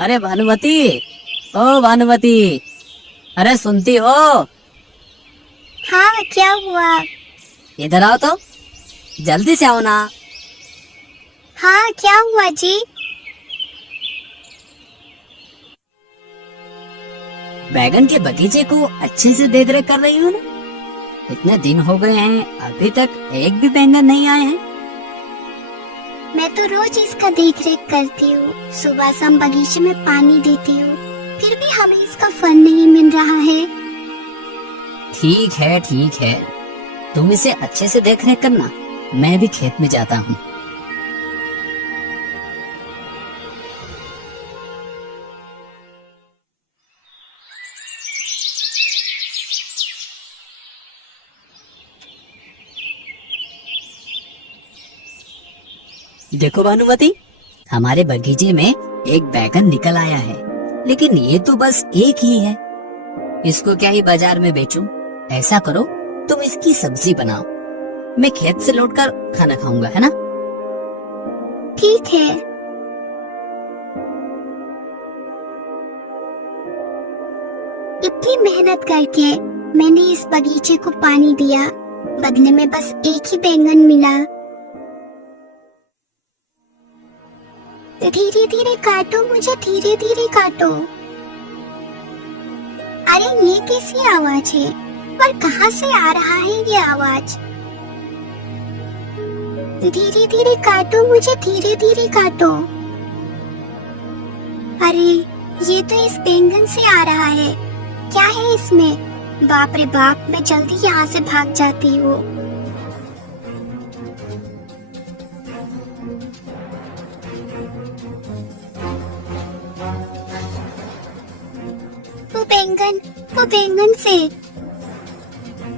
अरे भानुमति, ओ भानुमति, अरे सुनती हो? हाँ, क्या हुआ? इधर आओ तो, जल्दी से आओ ना। हाँ, क्या हुआ जी? बैगन के बगीचे को अच्छे से देख रेख कर रही हूँ ना। इतने दिन हो गए हैं, अभी तक एक भी बैंगन नहीं आए हैं। मैं तो रोज इसका देख रेख करती हूँ, सुबह शाम बगीचे में पानी देती हूँ, फिर भी हमें इसका फल नहीं मिल रहा है। ठीक है ठीक है, तुम इसे अच्छे से देख रेख करना, मैं भी खेत में जाता हूँ। देखो भानुमति, हमारे बगीचे में एक बैगन निकल आया है, लेकिन ये तो बस एक ही है। इसको क्या ही बाजार में बेचूं? ऐसा करो, तुम इसकी सब्जी बनाओ, मैं खेत से लौटकर खाना खाऊंगा, है ना? ठीक है। इतनी मेहनत करके मैंने इस बगीचे को पानी दिया, बदले में बस एक ही बैंगन मिला। धीरे धीरे काटो मुझे, धीरे धीरे काटो। अरे ये कैसी आवाज है और कहाँ से आ रहा है ये आवाज? धीरे धीरे काटो मुझे, धीरे धीरे काटो। अरे ये तो इस बैंगन से आ रहा है, क्या है इसमें? बाप रे बाप, मैं जल्दी यहाँ से भाग जाती हूँ। वो बैंगन से।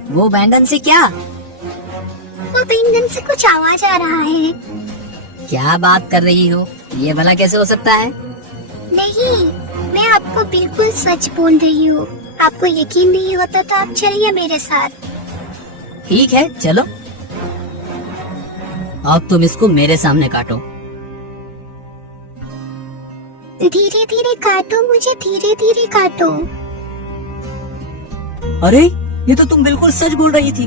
वो बैंगन से क्या? वो बैंगन से कुछ आवाज आ रहा है। क्या बात कर रही हो? ये भला कैसे हो सकता है? नहीं, मैं आपको बिल्कुल सच बोल रही हूँ। आपको यकीन नहीं होता तो आप चलिए मेरे साथ। ठीक है, चलो। अब तुम इसको मेरे सामने काटो। धीरे धीरे काटो मुझे, धीरे धीरे काटो। अरे ये तो तुम बिल्कुल सच बोल रही थी,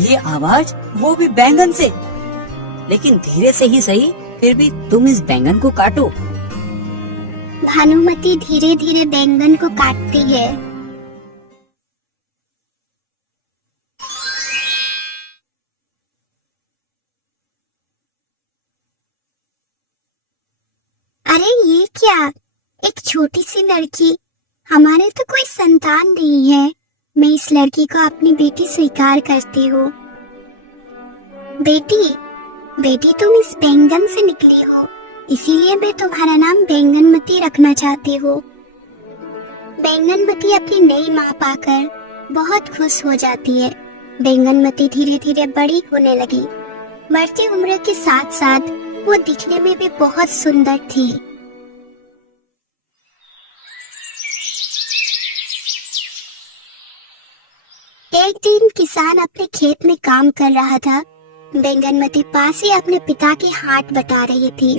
ये आवाज वो भी बैंगन से। लेकिन धीरे से ही सही, फिर भी तुम इस बैंगन को काटो। भानुमति धीरे धीरे बैंगन को काटती है। अरे ये क्या, एक छोटी सी लड़की। हमारे तो कोई संतान नहीं है, मैं इस लड़की को अपनी बेटी स्वीकार करती हूँ। बेटी, बेटी तुम इस बैंगन से निकली हो, इसीलिए मैं तुम्हारा नाम बैंगनमती रखना चाहती हूँ। बैंगनमती अपनी नई माँ पाकर बहुत खुश हो जाती है। बैंगनमती धीरे धीरे बड़ी होने लगी। बढ़ती उम्र के साथ साथ वो दिखने में भी बहुत सुंदर थी। एक दिन किसान अपने खेत में काम कर रहा था। बैंगनमती पास ही अपने पिता की हाट बता रही थी।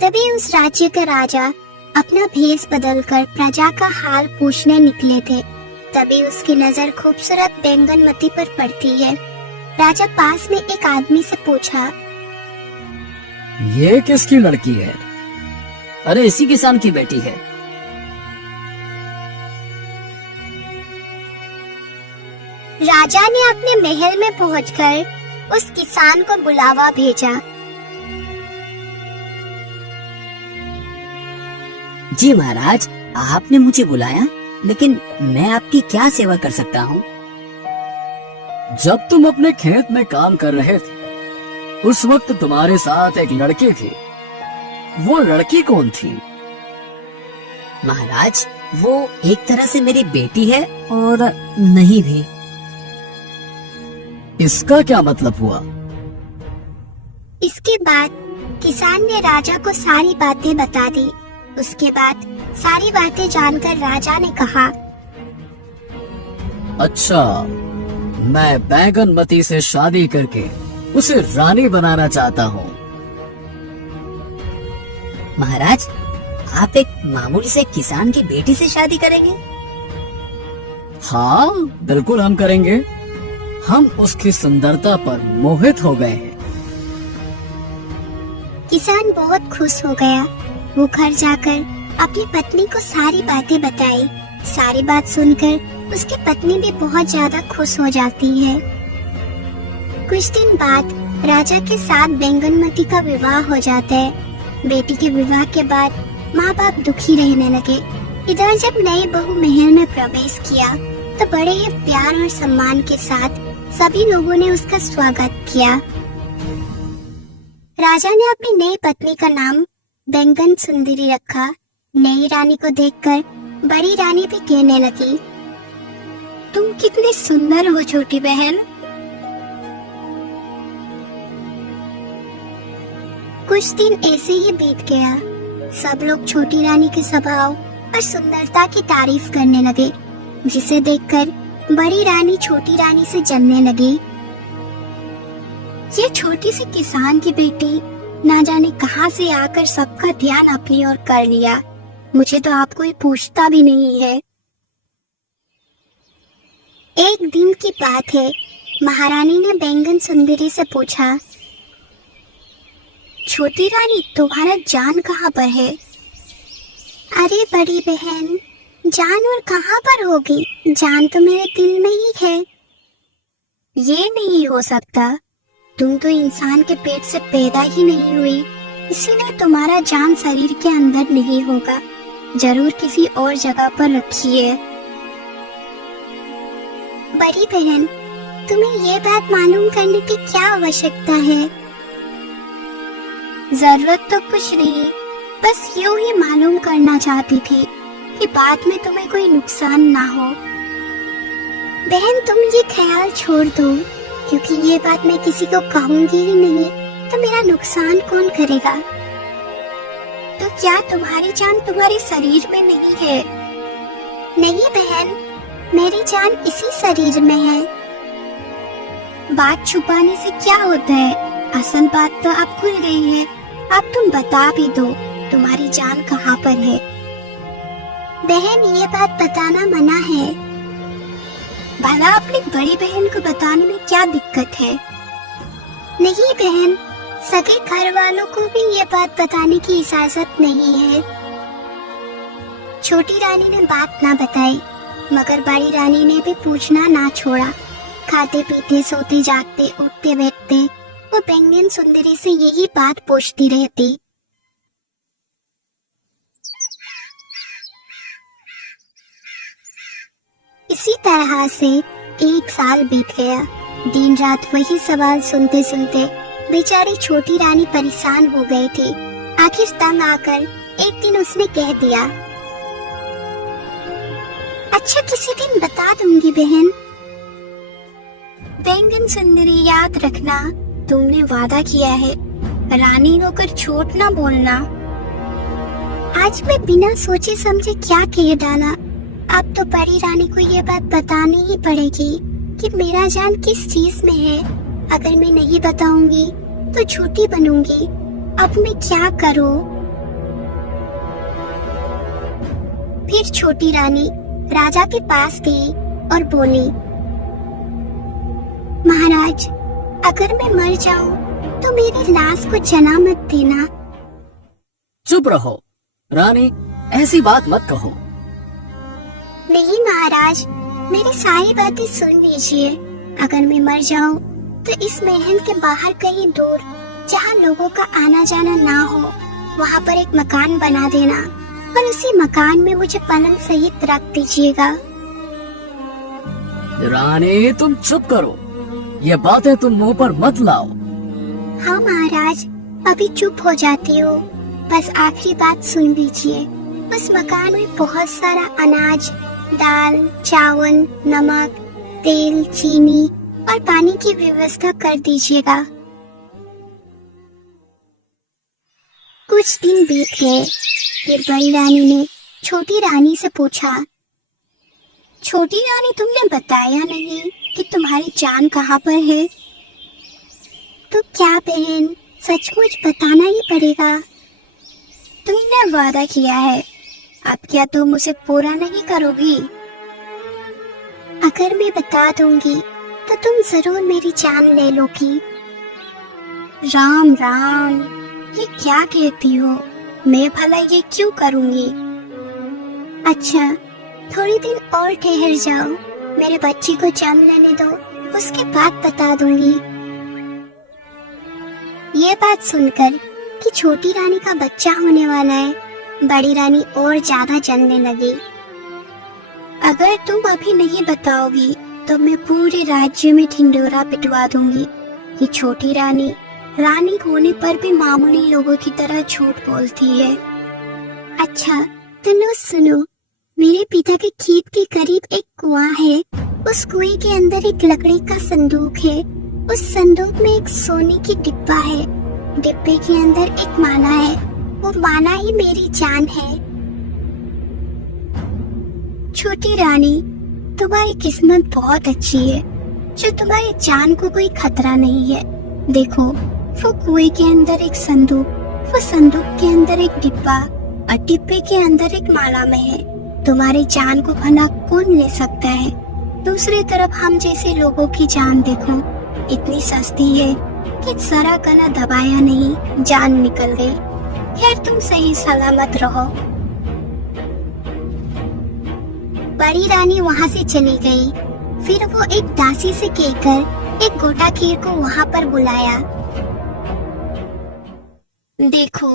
तभी उस राज्य का राजा अपना भेष बदलकर प्रजा का हाल पूछने निकले थे। तभी उसकी नजर खूबसूरत बैंगनमती पर पड़ती है। राजा पास में एक आदमी से पूछा, ये किसकी लड़की है? अरे इसी किसान की बेटी है। राजा ने अपने महल में पहुंचकर उस किसान को बुलावा भेजा। जी महाराज, आपने मुझे बुलाया, लेकिन मैं आपकी क्या सेवा कर सकता हूँ? जब तुम अपने खेत में काम कर रहे थे, उस वक्त तुम्हारे साथ एक लड़की थी। वो लड़की कौन थी? महाराज, वो एक तरह से मेरी बेटी है और नहीं भी। इसका क्या मतलब हुआ? इसके बाद किसान ने राजा को सारी बातें बता दी। उसके बाद सारी बातें जानकर राजा ने कहा, अच्छा, मैं बैंगनमती से शादी करके उसे रानी बनाना चाहता हूँ। महाराज, आप एक मामूली से किसान की बेटी से शादी करेंगे? हाँ, बिल्कुल हम करेंगे। हम उसकी सुंदरता पर मोहित हो गए हैं। किसान बहुत खुश हो गया। वो घर जाकर अपनी पत्नी को सारी बातें बताई। सारी बात सुनकर उसकी पत्नी भी बहुत ज्यादा खुश हो जाती है। कुछ दिन बाद राजा के साथ बैंगनमती का विवाह हो जाता है। बेटी के विवाह के बाद माँ बाप दुखी रहने लगे। इधर जब नई बहू महल में प्रवेश किया तो बड़े ही प्यार और सम्मान के साथ सभी लोगों ने उसका स्वागत किया। राजा ने अपनी नई पत्नी का नाम बैंगन सुंदरी रखा। नई रानी को देखकर बड़ी रानी भी कहने लगी, तुम कितनी सुंदर हो छोटी बहन। कुछ दिन ऐसे ही बीत गया। सब लोग छोटी रानी के स्वभाव और सुंदरता की तारीफ करने लगे, जिसे देखकर बड़ी रानी छोटी रानी से जलने लगी। ये छोटी सी किसान की बेटी ना जाने कहां से आकर सबका ध्यान अपनी ओर कर लिया। मुझे तो आप कोई पूछता भी नहीं है। एक दिन की बात है, महारानी ने बैंगन सुंदरी से पूछा, छोटी रानी तुम्हारा जान कहाँ पर है? अरे बड़ी बहन, जान और कहाँ पर होगी? जान तो मेरे दिल में ही है। ये नहीं हो सकता, तुम तो इंसान के पेट से पैदा ही नहीं हुई, इसीलिए तुम्हारा जान शरीर के अंदर नहीं होगा। जरूर किसी और जगह पर रखी है। बड़ी बहन, तुम्हें ये बात मालूम करने की क्या आवश्यकता है? जरूरत तो कुछ नहीं, बस यूं ही मालूम करना चाहती थी कि बाद में तुम्हें कोई नुकसान ना हो। बहन, तुम ये ख्याल छोड़ दो, क्योंकि ये बात मैं किसी को कहूंगी ही नहीं तो मेरा नुकसान कौन करेगा? तो क्या तुम्हारी जान तुम्हारे शरीर में नहीं है? नहीं बहन, मेरी जान इसी शरीर में है। बात छुपाने से क्या होता है? असल बात तो अब खुल गई है। अब तुम बता भी दो, तुम्हारी जान कहाँ पर है? बहन, ये बात बताना मना है। भला अपनी बड़ी बहन को बताने में क्या दिक्कत है? नहीं बहन, सगे घर वालों को भी ये बात बताने की इजाजत नहीं है। छोटी रानी ने बात ना बताई, मगर बड़ी रानी ने भी पूछना ना छोड़ा। खाते पीते, सोते जागते, उठते बैठते वो बैंगन सुंदरी से यही बात पूछती रहती। इसी तरह से 1 साल बीत गया। दिन रात वही सवाल सुनते सुनते बेचारी छोटी रानी परेशान हो गई थी। आखिर तंग आकर एक दिन उसने कह दिया, अच्छा किसी दिन बता दूंगी बहन। बैंगन सुंदरी, याद रखना, तुमने वादा किया है, रानी होकर झूठ ना बोलना। आज मैं बिना सोचे समझे क्या कह डाला। अब तो बड़ी रानी को ये बात बतानी ही पड़ेगी कि मेरा जान किस चीज में है। अगर मैं नहीं बताऊंगी तो झूठी बनूंगी। अब मैं क्या करूं? फिर छोटी रानी राजा के पास गई और बोली, महाराज, अगर मैं मर जाऊं तो मेरी लाश को जला मत देना। चुप रहो रानी, ऐसी बात मत कहो। नहीं महाराज, मेरी सारी बातें सुन लीजिए। अगर मैं मर जाऊं तो इस महल के बाहर कहीं दूर, जहां लोगों का आना जाना ना हो, वहां पर एक मकान बना देना और उसी मकान में मुझे पलंग सहित रख दीजिएगा। रानी तुम चुप करो, ये बातें तुम मुंह पर मत लाओ। हाँ महाराज, अभी चुप हो जाती हूँ। बस आखिरी बात सुन लीजिए। उस मकान में बहुत सारा अनाज, दाल, चावल, नमक, तेल, चीनी और पानी की व्यवस्था कर दीजिएगा। कुछ दिन बीत गए। फिर बड़ी रानी ने छोटी रानी से पूछा, छोटी रानी, तुमने बताया नहीं कि तुम्हारी जान कहाँ पर है? तो क्या बहन, सचमुच बताना ही पड़ेगा। तुमने वादा किया है, अब क्या तुम उसे पूरा नहीं करोगी? अगर मैं बता दूंगी तो तुम जरूर मेरी जान ले लोगी। राम राम, ये क्या कहती हो? मैं भला ये क्यों करूंगी? अच्छा, थोड़ी दिन और ठहर जाओ, मेरे बच्चे को जन्म लेने दो, उसके बाद बता दूंगी। ये बात सुनकर कि छोटी रानी का बच्चा होने वाला है, बड़ी रानी और ज्यादा जलने लगी। अगर तुम अभी नहीं बताओगी तो मैं पूरे राज्य में ढिंढोरा पिटवा दूंगी कि छोटी रानी रानी होने पर भी मामूली लोगों की तरह झूठ बोलती है। अच्छा, तो सुनो, मेरे पिता के खेत के करीब एक कुआं है। उस कुएं के अंदर एक लकड़ी का संदूक है। उस संदूक में एक सोने की डिब्बा है। डिब्बे के अंदर एक माला है। वो माला ही मेरी जान है। छोटी रानी, तुम्हारी किस्मत बहुत अच्छी है जो तुम्हारी जान को कोई खतरा नहीं है। देखो, वो कुएं के अंदर एक संदूक, वो संदूक के अंदर एक डिब्बा और डिब्बे के अंदर एक माला में है। तुम्हारी जान को भला कौन ले सकता है? दूसरी तरफ हम जैसे लोगों की जान देखो, इतनी सस्ती है कि जरा गला दबाया नहीं, जान निकल गई। खैर, तुम सही सलामत रहो। बड़ी रानी वहाँ से चली गई। फिर वो एक दासी से कहकर एक गोटा खीर को वहाँ पर बुलाया। देखो,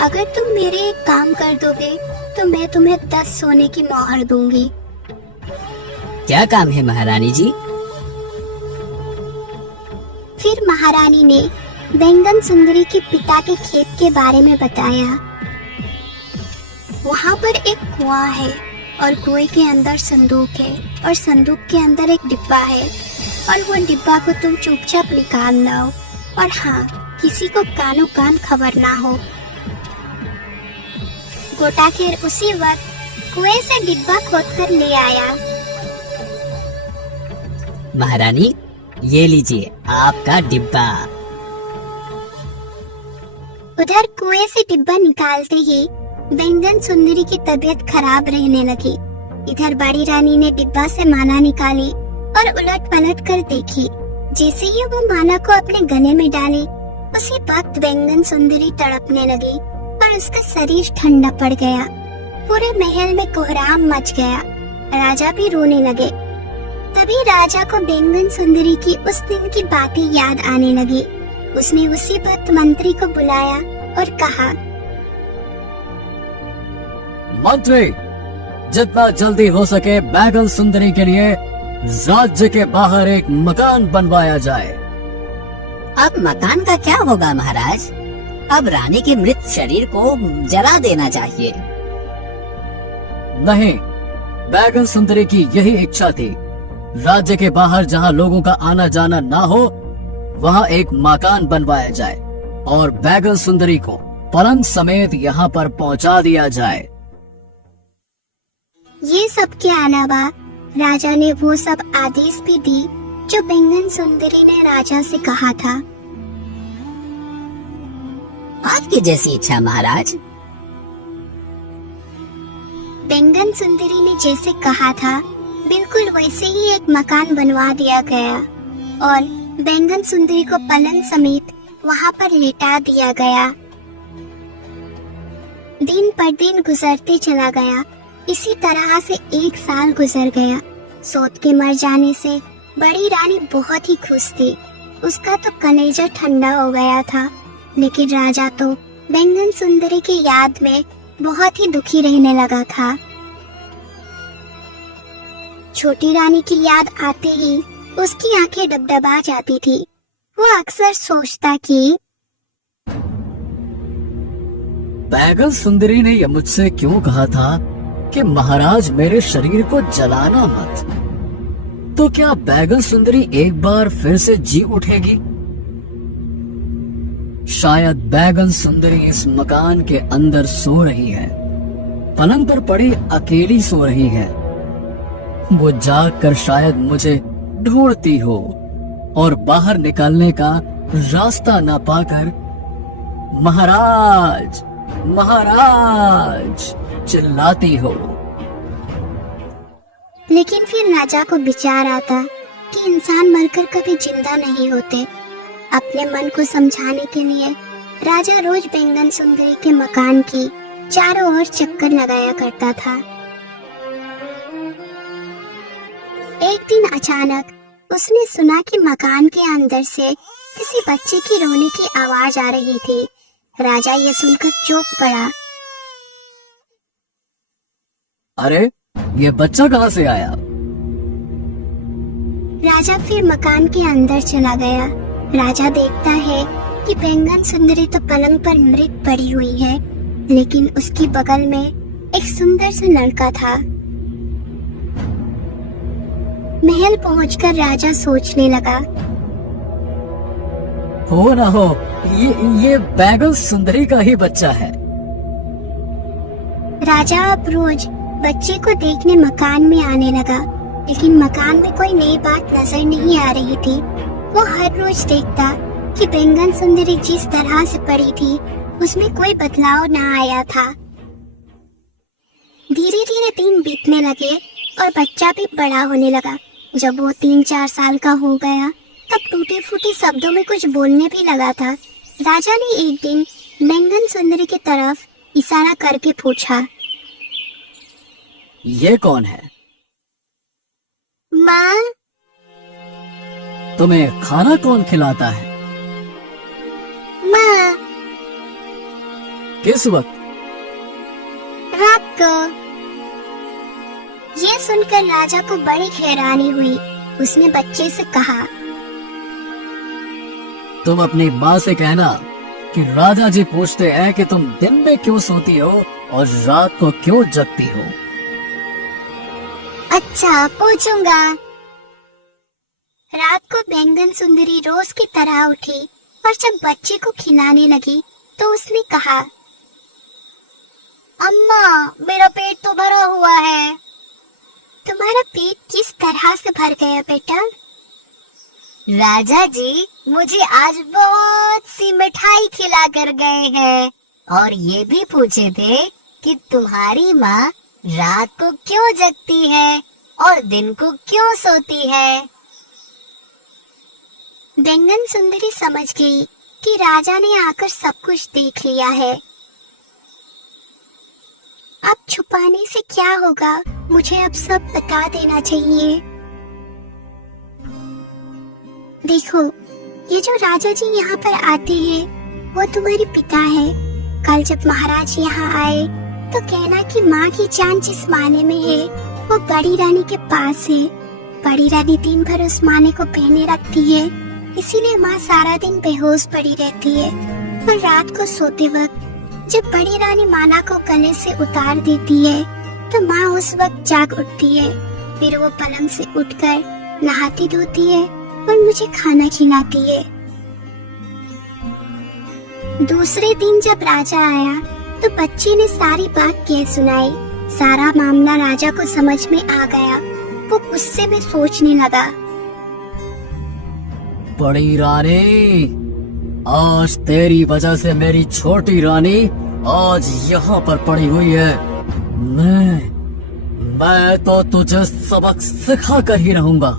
अगर तुम मेरे एक काम कर दोगे तो मैं तुम्हें 10 सोने की मोहर दूंगी। क्या काम है महारानी जी? फिर महारानी ने बैंगन सुंदरी के पिता के खेत के बारे में बताया। वहाँ पर एक कुआं है और कुएं के अंदर संदूक है और संदूक के अंदर एक डिब्बा है और वो डिब्बा को तुम चुपचाप निकाल लाओ। और हाँ, किसी को कानो कान खबर ना हो। गोटाखेर उसी वक्त कुएं से डिब्बा खोदकर ले आया। महारानी, ये लीजिए आपका डिब्बा। उधर कुएं से डिब्बा निकालते ही बैंगन सुंदरी की तबीयत खराब रहने लगी। इधर बड़ी रानी ने डिब्बा से माला निकाली और उलट पलट कर देखी। जैसे ही वो माला को अपने गले में डाली, उसी वक्त बैंगन सुंदरी तड़पने लगी और उसका शरीर ठंडा पड़ गया। पूरे महल में कोहराम मच गया। राजा भी रोने लगे। तभी राजा को बैंगन सुंदरी की उस दिन की बातें याद आने लगी। उसने उसी वक्त मंत्री को बुलाया और कहा, मंत्री, जितना जल्दी हो सके बैंगन सुंदरी के लिए राज्य के बाहर एक मकान बनवाया जाए। अब मकान का क्या होगा महाराज? अब रानी के मृत शरीर को जला देना चाहिए। नहीं, बैंगन सुंदरी की यही इच्छा थी। राज्य के बाहर जहाँ लोगों का आना जाना ना हो, वहाँ एक मकान बनवाया जाए और बैंगन सुंदरी को पलंग समेत यहाँ पर पहुँचा दिया जाए। ये सब के अलावा राजा ने वो सब आदेश भी दी जो बैंगन सुंदरी ने राजा से कहा था। आपकी जैसी इच्छा महाराज। बैंगन सुंदरी ने जैसे कहा था, बिल्कुल वैसे ही एक मकान बनवा दिया गया और बैंगन सुंदरी को पलंग समेत वहाँ पर लेटा दिया गया। दिन पर दिन गुजरते चला गया। इसी तरह से 1 साल गुजर गया। सोत के मर जाने से बड़ी रानी बहुत ही खुश थी। उसका तो कलेजा ठंडा हो गया था, लेकिन राजा तो बैंगन सुंदरी की याद में बहुत ही दुखी रहने लगा था। छोटी रानी की याद आते ही उसकी आंखें डबडबा जाती थी। वो अक्सर सोचता कि बैंगन सुंदरी ने यह मुझसे क्यों कहा था कि महाराज मेरे शरीर को जलाना मत। तो क्या बैंगन सुंदरी एक बार फिर से जी उठेगी? शायद बैंगन सुंदरी इस मकान के अंदर सो रही है, पलंग पर पड़ी अकेली सो रही है। वो जाग कर शायद मुझे ढूंढती हो और बाहर निकलने का रास्ता ना पाकर, महाराज महाराज चिल्लाती हो। लेकिन फिर राजा को विचार आता कि इंसान मरकर कभी जिंदा नहीं होते। अपने मन को समझाने के लिए राजा रोज बैंगन सुंदरी के मकान की चारों ओर चक्कर लगाया करता था। एक दिन अचानक उसने सुना कि मकान के अंदर से किसी बच्चे की रोने की आवाज आ रही थी। राजा ये सुनकर चौंक पड़ा। अरे ये बच्चा कहाँ से आया? राजा फिर मकान के अंदर चला गया। राजा देखता है कि बैंगन सुंदरी तो पलंग पर मृत पड़ी हुई है, लेकिन उसकी बगल में एक सुंदर सा लड़का था। महल पहुंचकर राजा सोचने लगा, हो ना हो ये बैंगन सुंदरी का ही बच्चा है। राजा अब रोज बच्चे को देखने मकान में आने लगा, लेकिन मकान में कोई नई बात नजर नहीं आ रही थी। वो हर रोज देखता कि बैंगन सुंदरी जिस तरह से पड़ी थी उसमें कोई बदलाव न आया था। धीरे धीरे दिन बीतने लगे और बच्चा भी बड़ा होने लगा। जब वो 3-4 साल का हो गया तब टूटे फूटे शब्दों में कुछ बोलने भी लगा था। राजा ने एक दिन बैंगन सुंदरी की तरफ इशारा करके पूछा, ये कौन है? माँ। तुम्हें खाना कौन खिलाता है? माँ। किस वक्त? रात को। ये सुनकर राजा को बड़ी हैरानी हुई। उसने बच्चे से कहा, तुम अपनी माँ से कहना कि राजा जी पूछते हैं कि तुम दिन में क्यों सोती हो और रात को क्यों जगती हो। अच्छा, पूछूंगा। रात को बैंगन सुंदरी रोज की तरह उठी और जब बच्चे को खिलाने लगी तो उसने कहा, अम्मा मेरा पेट तो भरा हुआ है। तुम्हारा पेट किस तरह से भर गया बेटा? राजा जी मुझे आज बहुत सी मिठाई खिला कर गए हैं और ये भी पूछे थे कि तुम्हारी माँ रात को क्यों जगती है और दिन को क्यों सोती है। बैंगन सुंदरी समझ गई कि राजा ने आकर सब कुछ देख लिया है। अब छुपाने से क्या होगा, मुझे अब सब बता देना चाहिए। देखो, ये जो राजा जी यहाँ पर आते हैं वो तुम्हारे पिता है। कल जब महाराज यहाँ आए तो कहना कि माँ की जान जिस माने में है वो बड़ी रानी के पास है। बड़ी रानी दिन भर उस माने को पहने रखती है, इसीलिए माँ सारा दिन बेहोश पड़ी रहती है। और रात को सोते वक्त जब बड़ी रानी माना को गले से उतार देती है तो माँ उस वक्त जाग उठती है। फिर वो पलंग से उठकर नहाती धोती है और मुझे खाना खिलाती है। दूसरे दिन जब राजा आया तो बच्चे ने सारी बात कह सुनाई। सारा मामला राजा को समझ में आ गया। वो गुस्से में सोचने लगा, बड़ी रानी, आज तेरी वजह से मेरी छोटी रानी आज यहाँ पर पड़ी हुई है। मैं तो तुझे सबक सिखा कर ही रहूंगा।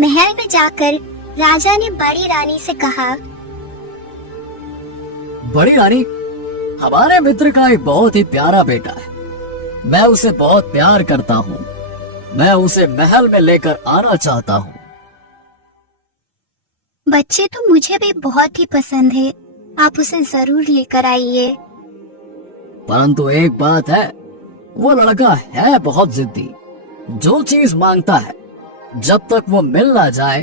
महल में जाकर राजा ने बड़ी रानी से कहा, बड़ी रानी, हमारे मित्र का एक बहुत ही प्यारा बेटा है। मैं उसे बहुत प्यार करता हूँ। मैं उसे महल में लेकर आना चाहता हूँ। बच्चे तो मुझे भी बहुत ही पसंद है, आप उसे जरूर लेकर आइए। परंतु एक बात है, वो लड़का है बहुत जिद्दी। जो चीज मांगता है जब तक वो मिल ना जाए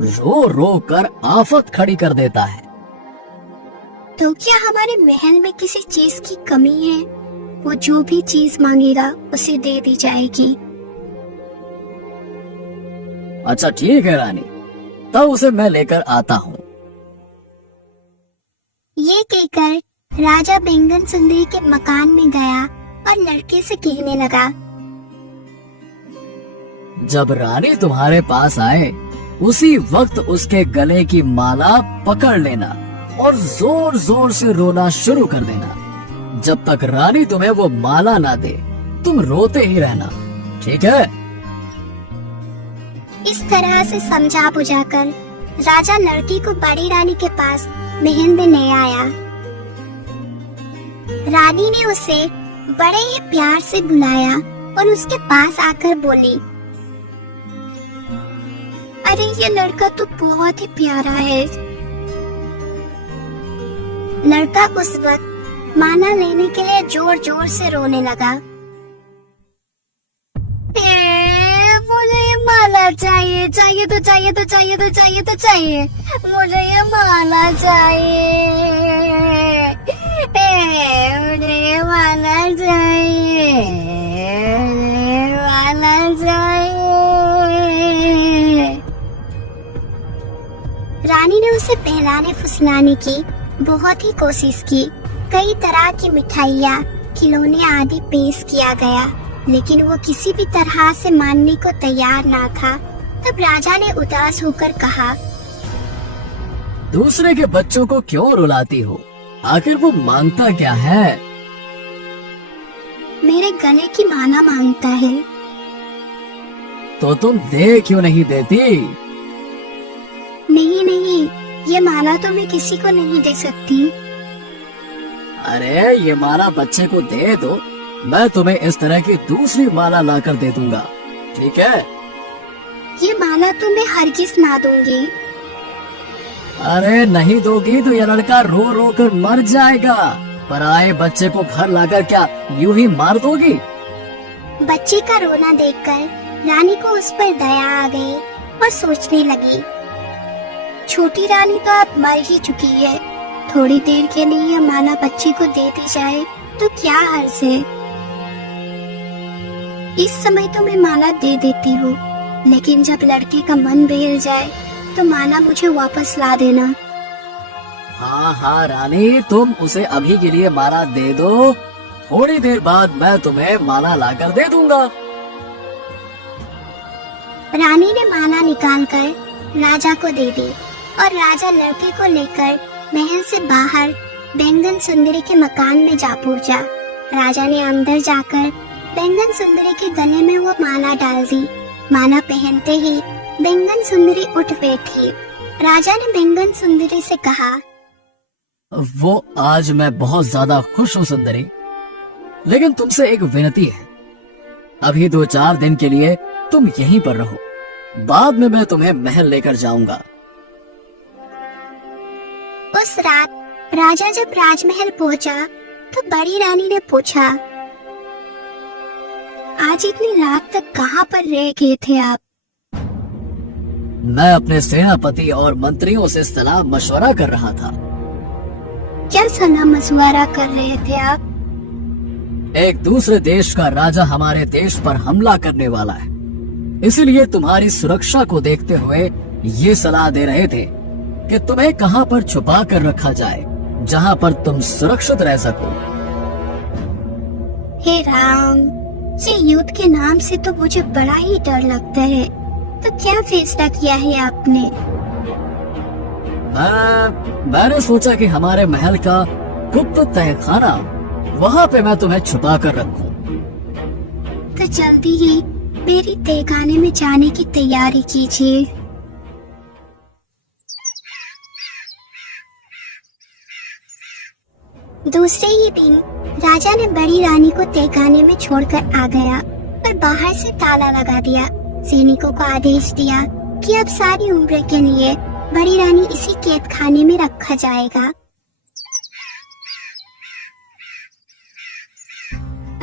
रो रो कर आफत खड़ी कर देता है। तो क्या हमारे महल में किसी चीज की कमी है? वो जो भी चीज मांगेगा उसे दे दी जाएगी। अच्छा ठीक है रानी, तब उसे मैं लेकर आता हूँ। ये कहकर राजा बैंगन सुंदरी के मकान में गया और लड़के से कहने लगा, जब रानी तुम्हारे पास आए उसी वक्त उसके गले की माला पकड़ लेना और जोर जोर से रोना शुरू कर देना। जब तक रानी तुम्हें वो माला ना दे, तुम रोते ही रहना, ठीक है? इस तरह से समझा बुझाकर राजा लड़की को बड़ी रानी के पास महल में ले आया। रानी ने उसे बड़े ही प्यार से बुलाया और उसके पास आकर बोली, अरे ये लड़का तो बहुत ही प्यारा है। लड़का उस वक्त माला लेने के लिए जोर जोर से रोने लगा। मुझे ये माला चाहिए, चाहिए तो चाहिए तो चाहिए तो चाहिए तो चाहिए, मुझे ये माला चाहिए, मुझे ये माला चाहिए, मुझे ये माला चाहिए। रानी ने उसे बहलाने फुसलाने की बहुत ही कोशिश की। कई तरह की मिठाइयाँ, खिलौने आदि पेश किया गया, लेकिन वो किसी भी तरह से मानने को तैयार ना था। तब राजा ने उदास होकर कहा, दूसरे के बच्चों को क्यों रुलाती हो? आखिर वो मांगता क्या है? मेरे गले की माला मांगता है। तो तुम दे क्यों नहीं देती? नहीं नहीं, ये माला तो मैं किसी को नहीं दे सकती। अरे ये माला बच्चे को दे दो, मैं तुम्हें इस तरह की दूसरी माला लाकर दे दूंगा, ठीक है? ये माला तो मैं हरगिज ना दूंगी। अरे नहीं दोगी तो ये लड़का रो रो कर मर जाएगा। पराए बच्चे को घर लाकर क्या यूं ही मार दोगी? बच्चे का रोना देखकर रानी को उस पर दया आ गई और सोचने लगी, छोटी रानी तो अब मर ही चुकी है, थोड़ी देर के लिए यह माला बच्चे को दे दी जाए तो क्या हर्ज है। इस समय तो मैं माला दे देती हूँ, लेकिन जब लड़के का मन बहल जाए तो माला मुझे वापस ला देना। हाँ हाँ रानी, तुम उसे अभी के लिए माला दे दो, थोड़ी देर बाद मैं तुम्हें माला लाकर दे दूंगा। रानी ने माला निकालकर राजा को दे दी और राजा लड़के को लेकर महल से बाहर बैंगन सुंदरी के मकान में जा पहुंचा। राजा ने अंदर जाकर बैंगन सुंदरी के गले में वो माला डाल दी। माला पहनते ही बैंगन सुंदरी उठ बैठी। राजा ने बैंगन सुंदरी से कहा, वो आज मैं बहुत ज्यादा खुश हूँ सुंदरी, लेकिन तुमसे एक विनती है। अभी 2-4 दिन के लिए तुम यहीं पर रहो, बाद में मैं तुम्हें महल लेकर जाऊंगा। उस रात राजा जब राजमहल पहुंचा तो बड़ी रानी ने पूछा, आज इतनी रात तक कहाँ पर रह गए थे आप? मैं अपने सेनापति और मंत्रियों से सलाह मशवरा कर रहा था। क्या सलाह मशवरा कर रहे थे आप? एक दूसरे देश का राजा हमारे देश पर हमला करने वाला है, इसीलिए तुम्हारी सुरक्षा को देखते हुए ये सलाह दे रहे थे कि तुम्हें कहाँ पर छुपा कर रखा जाए जहाँ पर तुम सुरक्षित रह सको। हे राम, ये युद्ध के नाम से तो मुझे बड़ा ही डर लगता है। तो क्या फैसला किया है आपने? मैंने सोचा कि हमारे महल का गुप्त तहखाना, वहाँ पे मैं तुम्हें छुपा कर रखूं। तो जल्दी ही मेरी तहखाने में जाने की तैयारी कीजिए। दूसरे ही दिन राजा ने बड़ी रानी को तहखाने में छोड़कर आ गया और बाहर से ताला लगा दिया। सैनिकों को आदेश दिया कि अब सारी उम्र के लिए बड़ी रानी इसी कैद खाने में रखा जाएगा।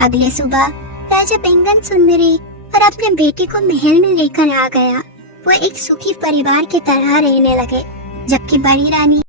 अगले सुबह राजा बैंगन सुंदरी और अपने बेटे को महल में लेकर आ गया। वो एक सुखी परिवार की तरह रहने लगे, जबकि बड़ी रानी